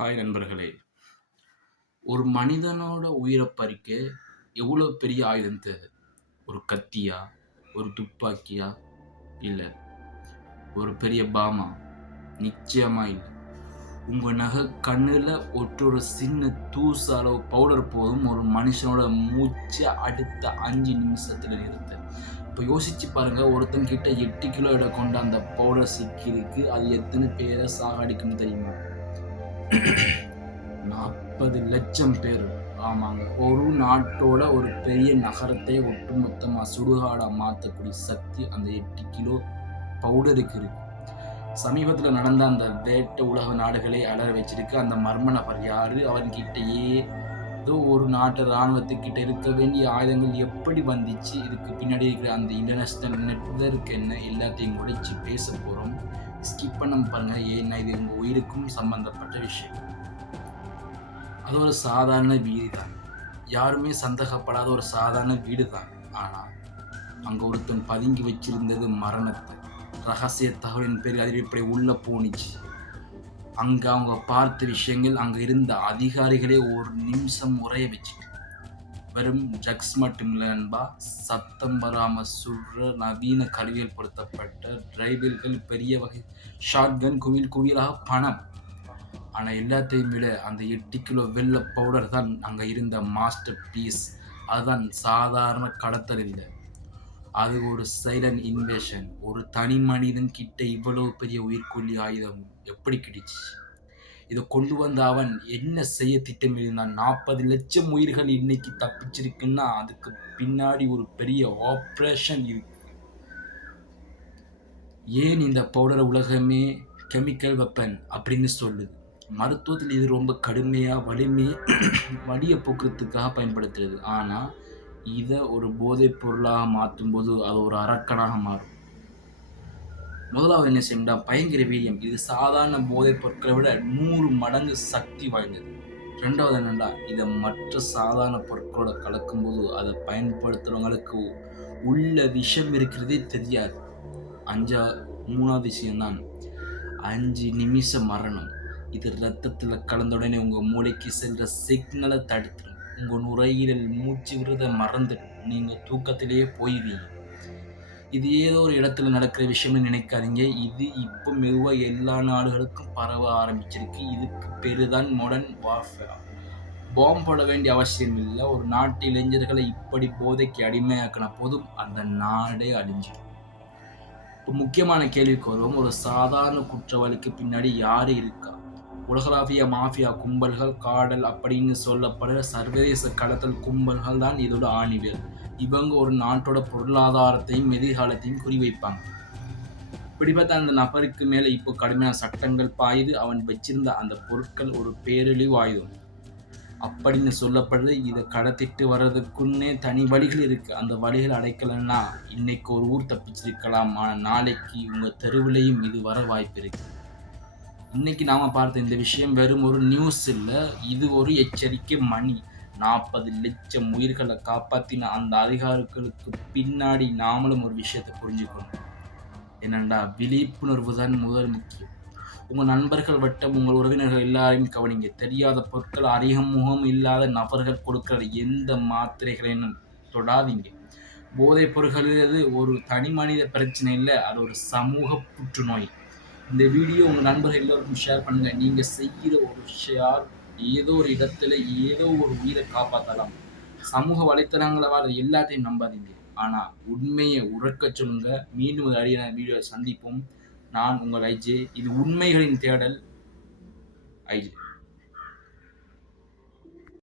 Hi நண்பர்களே! ஒரு மனிதனோட உயிர பறிக்க எவ்வளோ பெரிய ஆயுதம் தேவை? ஒரு கத்தியா? ஒரு துப்பாக்கியா? இல்ல ஒரு பெரிய பாமா? நிச்சயமா இல்ல. உங்க கண்ணுல ஒட்டுற ஒரு சின்ன தூசு அளவு பவுடர் போதும் ஒரு மனுஷனோட மூச்ச அடுத்த 5 நிமிஷத்துல நிறுத்த. இப்ப யோசிச்சு பாருங்க, ஒருத்தன் கிட்ட 8 கிலோ எடை கொண்ட அந்த பவுடர் சிக்கியிருக்கு. அது எத்தன பேர சாகடிக்கும்னு தெரியுமா? 40,00,000 பேர். ஆமாங்க. ஒரு நாட்டோட ஒரு பெரிய நகரத்தை ஒட்டுமொத்தமா சுடுகாடா மாத்தக்கூடிய சக்தி அந்த 8 கிலோ பவுடருக்கு இருக்கு. சமீபத்தில நடந்த அந்த வேட்டை உலக நாடுகளை அலற வச்சிருக்கு. அந்த மர்ம நபர் யாரு? அவன்கிட்டயே ஏதோ ஒரு நாட்டு ராணுவத்துக்கிட்ட இருக்க வேண்டிய ஆயுதங்கள் எப்படி வந்துச்சு? இதுக்கு பின்னாடி இருக்கிற அந்த இன்டர்நேஷனல் நெட்வொர்க் என்ன? எல்லாத்தையும் உடைச்சு பேசப் போறோம். ஸ்கிப் பண்ணாம பாருங்க. ஏன்னா இது உங்க உயிருக்கும் சம்பந்தப்பட்ட விஷயம். அது ஒரு சாதாரண வீடு தான். யாருமே சந்தேகப்படாத ஒரு சாதாரண வீடு தான். ஆனா, அங்க ஒருத்தன் பதுங்கி வச்சிருந்தது மரணத்த. ரகசிய தகவலின் பேரில் அது இப்படி உள்ள போணுச்சு. அங்க அவங்க பார்த்த விஷயங்கள், அங்க இருந்த அதிகாரிகளே ஒரு நிமிஷம் உறைய வச்சுட்டு. வெறும் ட்ரக்ஸ் மட்டும் இல்ல நண்பா. சத்தம் வராம சுடுற நவீன கருவிகள் பொருத்தப்பட்ட ரைபிள்கள், பெரிய வகை ஷாட்கன், குவியல் குவியலாக பணம். ஆனா எல்லாத்தையும் விட அந்த 8 கிலோ வெள்ள பவுடர் தான் அங்க இருந்த மாஸ்டர் பீஸ். அதுதான் சாதாரண கடத்தல் இல்ல. அது ஒரு சைலண்ட் இன்வேஷன். ஒரு தனி மனிதன் கிட்ட இவ்வளவு பெரிய உயிர்க்கொல்லி ஆயுதம் எப்படி கிடைச்சுச்சு? இத கொண்டு வந்த அவன் என்ன செய்ய திட்டமிட்டிருந்தான்? 40,00,000 உயிர்கள் இன்னைக்கு தப்பிச்சிருக்குன்னா, அதுக்கு பின்னாடி ஒரு பெரிய ஆப்பரேஷன் இருக்கு. ஏன் இந்த பவுடர உலகமே கெமிக்கல் வெப்பன் அப்படின்னு சொல்லுது? மருத்துவத்தில இது ரொம்ப கடுமையா வலிய போக்குறதுக்காக பயன்படுத்துறது. ஆனா, இத ஒரு போதைப் பொருளாக மாத்தும்போது, அது ஒரு அரக்கனாக மாறும். முதலாவது என்ன செய்யணும்னா, பயங்கர வீரியம். இது சாதாரண போதைப் பொருட்கள விட 100 மடங்கு சக்தி வாய்ந்தது. 2வது என்னன்னா, இத மற்ற சாதாரண பொருட்களோட கலக்கும்போது, அத பயன்படுத்துறவங்களுக்கு உள்ள விஷம் இருக்கிறதே தெரியாது. 3வது விஷயம் தான் 5 நிமிஷ மரணம். இது ரத்தத்தில கலந்த உடனே உங்க மூளைக்கு செல்ற சிக்னல தடுத்துரும். உங்க நுரையீரல் மூச்சு விடுறத மறந்துடும். நீங்க தூக்கத்திலேயே போயிருவீங்க. இது ஏதோ ஒரு இடத்துல நடக்கிற விஷயம்னு நினைக்காதீங்க. இது இப்ப மெதுவா எல்லா நாடுகளுக்கும் பரவ ஆரம்பிச்சிருக்கு. இதுக்கு பேரு தான் மாடர்ன் வார்ஃபேர். பாம் போட வேண்டிய அவசியம் இல்ல. ஒரு நாட்டு இளைஞர்களை இப்படி போதைக்கு அடிமையாக்குனா போதும், அந்த நாடே அழிஞ்சிடும். இப்ப முக்கியமான கேள்விக்கு வருவோம். ஒரு சாதாரண குற்றவாளிக்கு பின்னாடி யாரு இருக்கா? உலகளாவிய மாஃபியா கும்பல்கள், காடல் அப்படின்னு சொல்லப்படுற சர்வதேச கடத்தல் கும்பல்கள் தான் இதோட ஆணிவேர். இவங்க ஒரு நாட்டோட பொருளாதாரத்தையும், எதிர்காலத்தையும் குறிவைப்பாங்க. இப்படிப்பட்ட அந்த நபருக்கு மேல இப்போ கடுமையான சட்டங்கள் பாயுது. அவன் வச்சிருந்த அந்த பொருட்கள் ஒரு பேரழிவு ஆயுதம். அப்படின்னு சொல்லப்படுது. இத கடத்திட்டு வர்றதுக்குன்னே தனி வழிகள் இருக்கு. அந்த வழிகள அடைக்கலன்னா, இன்னைக்கு ஒரு ஊர் தப்பிச்சிருக்கலாம். ஆனா நாளைக்கு உங்க தெருவுலயும் இது வர வாய்ப்பு இருக்கு. இன்னைக்கு நாம பார்த்த இந்த விஷயம் வெறும் ஒரு நியூஸ் இல்ல. இது ஒரு எச்சரிக்கை மணி. 40,00,000 உயிர்கள காப்பாத்தின அந்த அதிகாரிகளுக்கு பின்னாடி நாமளும் ஒரு விஷயத்த புரிஞ்சுக்கணும். என்னன்னா, விழிப்புணர்வு தான் முதல் முக்கியம். உங்க நண்பர்கள் வட்டம், உங்கள் உறவினர்கள் எல்லாரையும் கவனிங்க. தெரியாத பொருட்கள், அறிமுகம் இல்லாத நபர்கள் கொடுக்கிற எந்த மாத்திரைகளையும் தொடாதீங்க. போதைப் பொருள்கள் ஒரு தனி மனித பிரச்சனை இல்ல. அது ஒரு சமூக புற்றுநோய். இந்த வீடியோ உங்க நண்பர்கள் எல்லோருக்கும் ஷேர் பண்ணுங்க. நீங்க செய்யற ஒரு ஷேர் ஏதோ ஒரு இடத்துல ஏதோ ஒரு உயிரை காப்பாத்தலாம். சமூக வலைத்தளங்கள வர எல்லாத்தையும் நம்பாதீங்க. ஆனா உண்மைய உரக்கச் சொல்லுங்க. மீண்டும் ஒரு அரிய வீடியோல சந்திப்போம். நான் உங்கள் ஐஜே. இது உண்மைகளின் தேடல் ஐஜே.